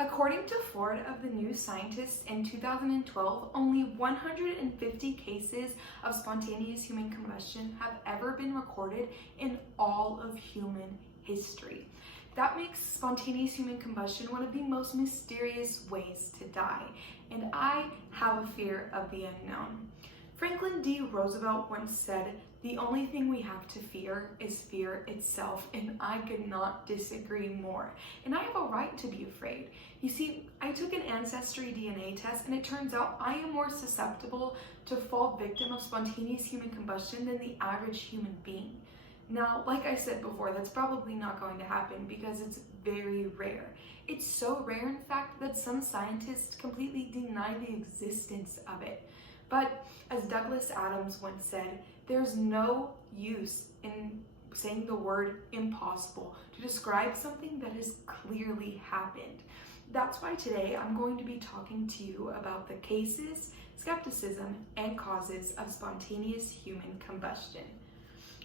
According to Ford of the New Scientist in 2012, only 150 cases of spontaneous human combustion have ever been recorded in all of human history. That makes spontaneous human combustion one of the most mysterious ways to die, and I have a fear of the unknown. Franklin D. Roosevelt once said, "The only thing we have to fear is fear itself," and I could not disagree more. And I have a right to be afraid. You see, I took an ancestry DNA test, and it turns out I am more susceptible to fall victim of spontaneous human combustion than the average human being. Now, like I said before, that's probably not going to happen because it's very rare. It's so rare, in fact, that some scientists completely deny the existence of it. But as Douglas Adams once said, there's no use in saying the word impossible to describe something that has clearly happened. That's why today I'm going to be talking to you about the cases, skepticism, and causes of spontaneous human combustion.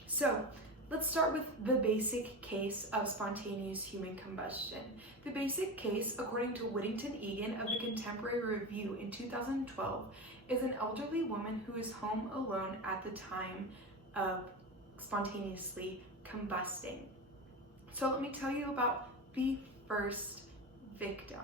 So, let's start with the basic case of spontaneous human combustion. The basic case, according to Whittington Egan of the Contemporary Review in 2012, is an elderly woman who is home alone at the time of spontaneously combusting. So let me tell you about the first victim.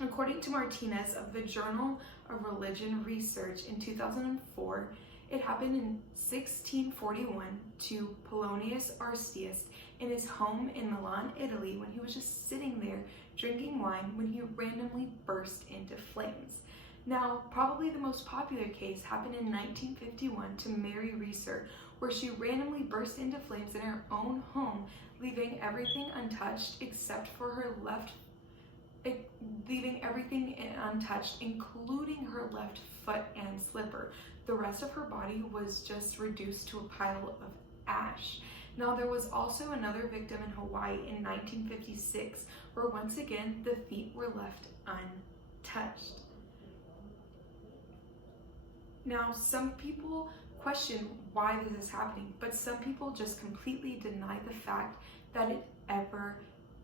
According to Martinez of the Journal of Religion Research in 2004, it happened in 1641 to Polonius Arstius in his home in Milan, Italy, when he was just sitting there drinking wine when he randomly burst into flames. Now, probably the most popular case happened in 1951 to Mary Reeser, where she randomly burst into flames in her own home, leaving everything untouched except for her including her left foot and slipper. The rest of her body was just reduced to a pile of ash. Now, there was also another victim in Hawaii in 1956, where once again the feet were left untouched. Now, some people question why this is happening, but some people just completely deny the fact that it ever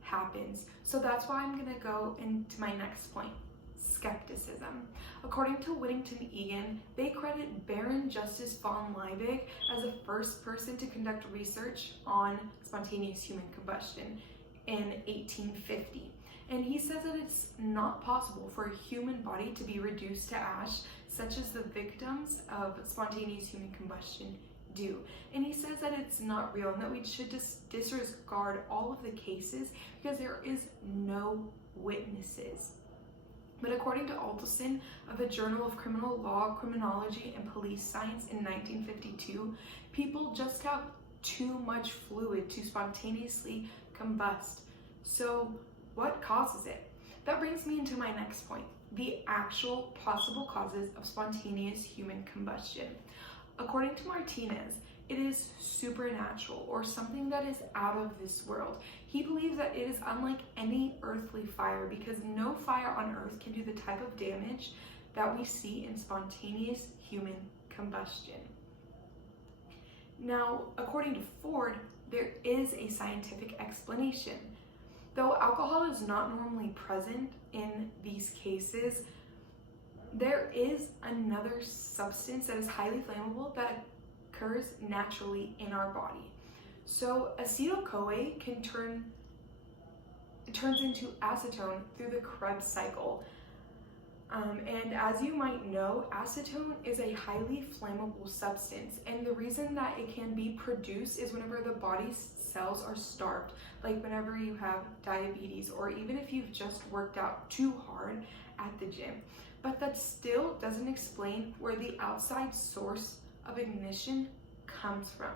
happens. So that's why I'm going to go into my next point, skepticism. According to Whittington Egan, they credit Baron Justus von Liebig as the first person to conduct research on spontaneous human combustion in 1850. And he says that it's not possible for a human body to be reduced to ash, such as the victims of spontaneous human combustion do. And he says that it's not real and that we should just disregard all of the cases because there is no witnesses. But according to Alderson of the Journal of Criminal Law, Criminology, and Police Science in 1952, people just have too much fluid to spontaneously combust. So what causes it? That brings me into my next point, the actual possible causes of spontaneous human combustion. According to Martinez, it is supernatural or something that is out of this world. He believes that it is unlike any earthly fire because no fire on earth can do the type of damage that we see in spontaneous human combustion. Now, according to Ford, there is a scientific explanation. Though alcohol is not normally present in these cases, there is another substance that is highly flammable that occurs naturally in our body. So acetyl-CoA turns into acetone through the Krebs cycle. And as you might know, acetone is a highly flammable substance, and the reason that it can be produced is whenever the body's cells are starved, like whenever you have diabetes or even if you've just worked out too hard at the gym. But that still doesn't explain where the outside source of ignition comes from.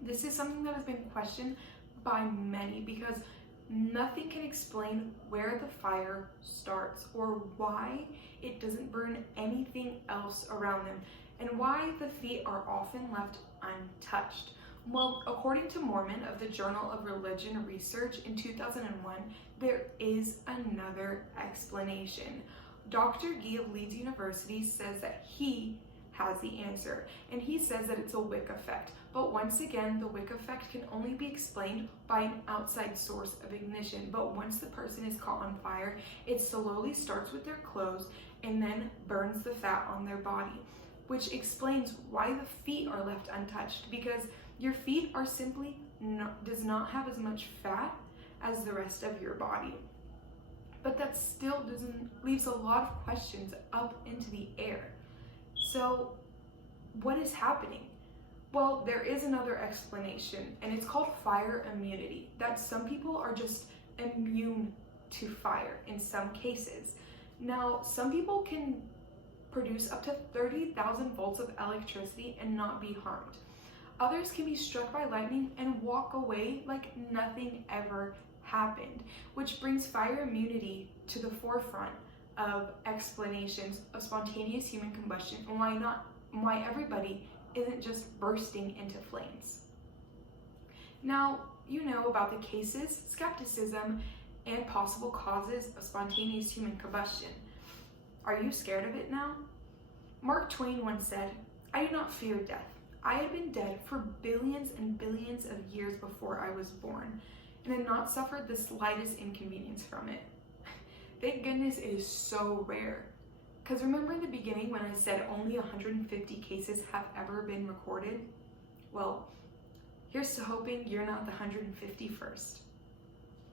This is something that has been questioned by many because nothing can explain where the fire starts or why it doesn't burn anything else around them and why the feet are often left untouched. Well, according to Mormon of the Journal of Religion Research in 2001, there is another explanation. Dr. Gee of Leeds University says that he has the answer, and he says that it's a wick effect. But once again, the wick effect can only be explained by an outside source of ignition. But once the person is caught on fire, it slowly starts with their clothes and then burns the fat on their body, which explains why the feet are left untouched, because your feet are simply does not have as much fat as the rest of your body. But that still leaves a lot of questions up into the air. So what is happening? Well, there is another explanation, and it's called fire immunity. That some people are just immune to fire in some cases. Now, some people can produce up to 30,000 volts of electricity and not be harmed. Others can be struck by lightning and walk away like nothing ever happened, which brings fire immunity to the forefront of explanations of spontaneous human combustion and why everybody isn't just bursting into flames. Now, you know about the cases, skepticism, and possible causes of spontaneous human combustion. Are you scared of it now? Mark Twain once said, "I do not fear death. I had been dead for billions and billions of years before I was born, and had not suffered the slightest inconvenience from it." Thank goodness it is so rare. Because remember in the beginning when I said only 150 cases have ever been recorded? Well, here's to hoping you're not the 151st.